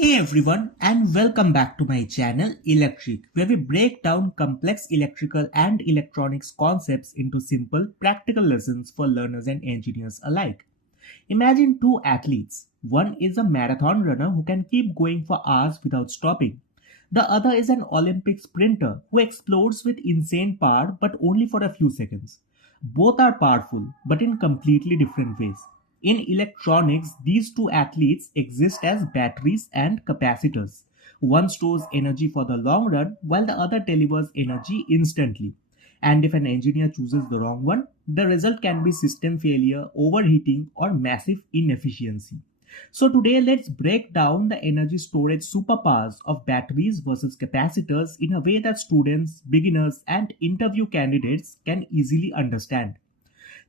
Hey everyone, and welcome back to my channel Electric, where we break down complex electrical and electronics concepts into simple, practical lessons for learners and engineers alike. Imagine two athletes. One is a marathon runner who can keep going for hours without stopping. The other is an Olympic sprinter who explodes with insane power but only for a few seconds. Both are powerful but in completely different ways. In electronics, these two athletes exist as batteries and capacitors. One stores energy for the long run while the other delivers energy instantly. And if an engineer chooses the wrong one, the result can be system failure, overheating, or massive inefficiency. So today let's break down the energy storage superpowers of batteries versus capacitors in a way that students, beginners, and interview candidates can easily understand.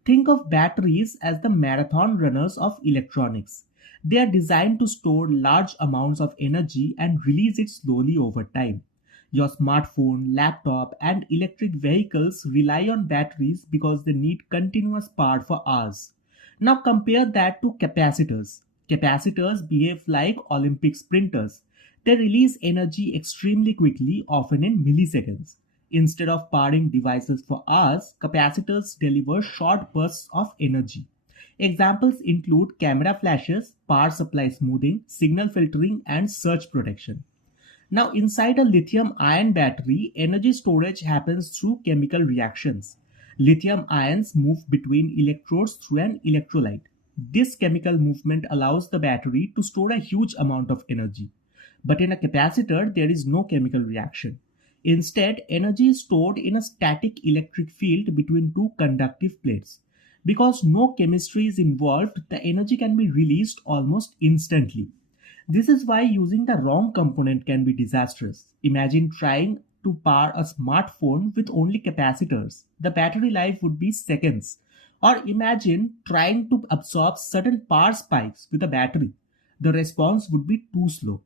Think of batteries as the marathon runners of electronics. They are designed to store large amounts of energy and release it slowly over time. Your smartphone, laptop, and electric vehicles rely on batteries because they need continuous power for hours. Now compare that to capacitors. Capacitors behave like Olympic sprinters. They release energy extremely quickly, often in milliseconds. Instead of powering devices for hours, capacitors deliver short bursts of energy. Examples include camera flashes, power supply smoothing, signal filtering, and surge protection. Now, inside a lithium ion battery, energy storage happens through chemical reactions. Lithium ions move between electrodes through an electrolyte. This chemical movement allows the battery to store a huge amount of energy. But in a capacitor, there is no chemical reaction. Instead, energy is stored in a static electric field between two conductive plates. Because no chemistry is involved, the energy can be released almost instantly. This is why using the wrong component can be disastrous. Imagine trying to power a smartphone with only capacitors. The battery life would be seconds. Or imagine trying to absorb sudden power spikes with a battery. The response would be too slow.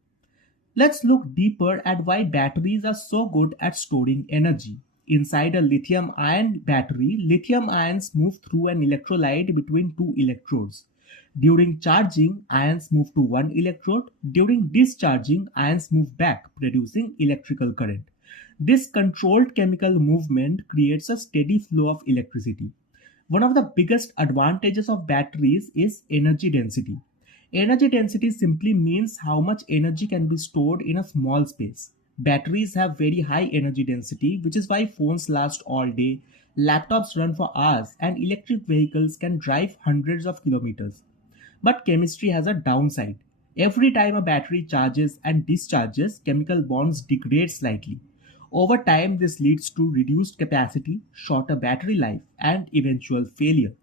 Let's look deeper at why batteries are so good at storing energy. Inside a lithium ion battery, lithium ions move through an electrolyte between two electrodes. During charging, ions move to one electrode. During discharging, ions move back, producing electrical current. This controlled chemical movement creates a steady flow of electricity. One of the biggest advantages of batteries is energy density. Energy density simply means how much energy can be stored in a small space. Batteries have very high energy density, which is why phones last all day, laptops run for hours, and electric vehicles can drive hundreds of kilometers. But chemistry has a downside. Every time a battery charges and discharges, chemical bonds degrade slightly. Over time, this leads to reduced capacity, shorter battery life, and eventual failure.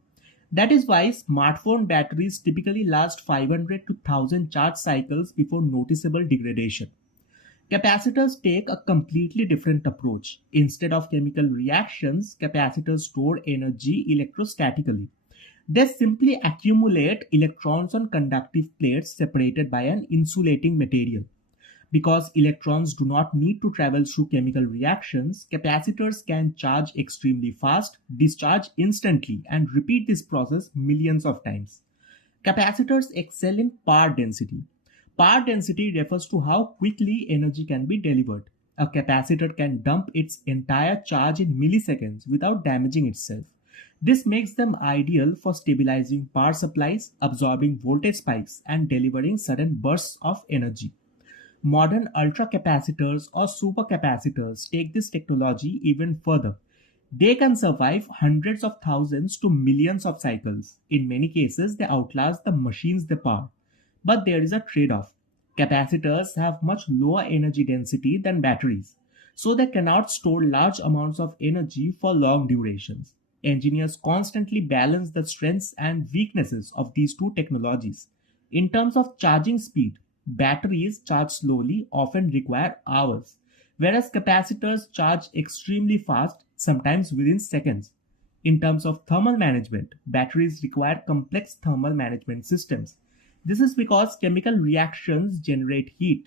That is why smartphone batteries typically last 500 to 1000 charge cycles before noticeable degradation. Capacitors take a completely different approach. Instead of chemical reactions, capacitors store energy electrostatically. They simply accumulate electrons on conductive plates separated by an insulating material. Because electrons do not need to travel through chemical reactions, capacitors can charge extremely fast, discharge instantly, and repeat this process millions of times. Capacitors excel in power density. Power density refers to how quickly energy can be delivered. A capacitor can dump its entire charge in milliseconds without damaging itself. This makes them ideal for stabilizing power supplies, absorbing voltage spikes, and delivering sudden bursts of energy. Modern ultracapacitors or supercapacitors take this technology even further. They can survive hundreds of thousands to millions of cycles. In many cases, they outlast the machines they power. But there is a trade off. Capacitors have much lower energy density than batteries, so they cannot store large amounts of energy for long durations. Engineers constantly balance the strengths and weaknesses of these two technologies. In terms of charging speed, batteries charge slowly, often require hours, whereas capacitors charge extremely fast, sometimes within seconds. In terms of thermal management, batteries require complex thermal management systems. This is because chemical reactions generate heat,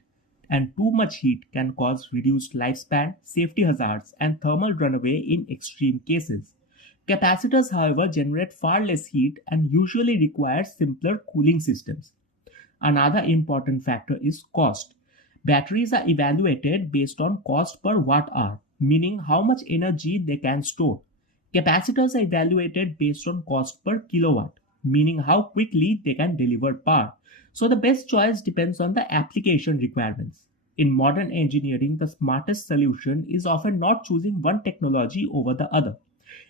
and too much heat can cause reduced lifespan, safety hazards, and thermal runaway in extreme cases. Capacitors, however, generate far less heat and usually require simpler cooling systems. Another important factor is cost. Batteries are evaluated based on cost per watt hour, meaning how much energy they can store. Capacitors are evaluated based on cost per kilowatt, meaning how quickly they can deliver power. So the best choice depends on the application requirements. In modern engineering, the smartest solution is often not choosing one technology over the other.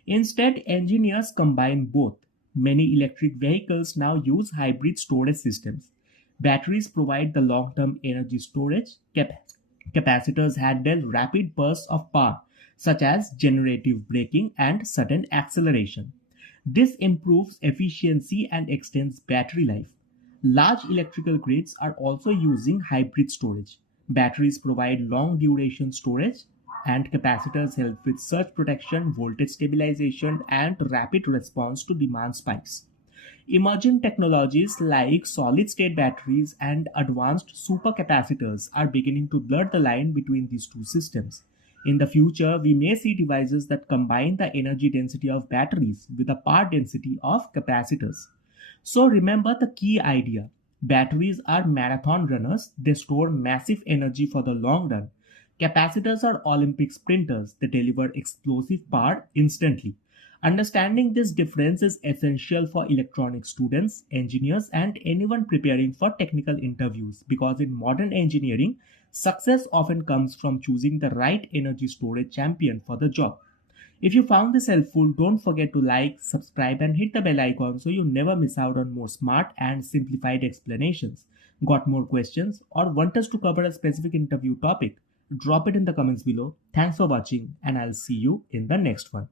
Instead, engineers combine both. Many electric vehicles now use hybrid storage systems. Batteries provide the long term energy storage. Capacitors handle rapid bursts of power, such as generative braking and sudden acceleration. This improves efficiency and extends battery life. Large electrical grids are also using hybrid storage. Batteries provide long duration storage, and capacitors help with surge protection, voltage stabilization, and rapid response to demand spikes. Emerging technologies like solid state batteries and advanced supercapacitors are beginning to blur the line between these two systems. In the future, we may see devices that combine the energy density of batteries with the power density of capacitors. So remember the key idea. Batteries are marathon runners, they store massive energy for the long run. Capacitors are Olympic sprinters, they deliver explosive power instantly. Understanding this difference is essential for electronic students, engineers, and anyone preparing for technical interviews because in modern engineering, success often comes from choosing the right energy storage champion for the job. If you found this helpful, don't forget to like, subscribe, and hit the bell icon so you never miss out on more smart and simplified explanations. Got more questions or want us to cover a specific interview topic? Drop it in the comments below. Thanks for watching, and I'll see you in the next one.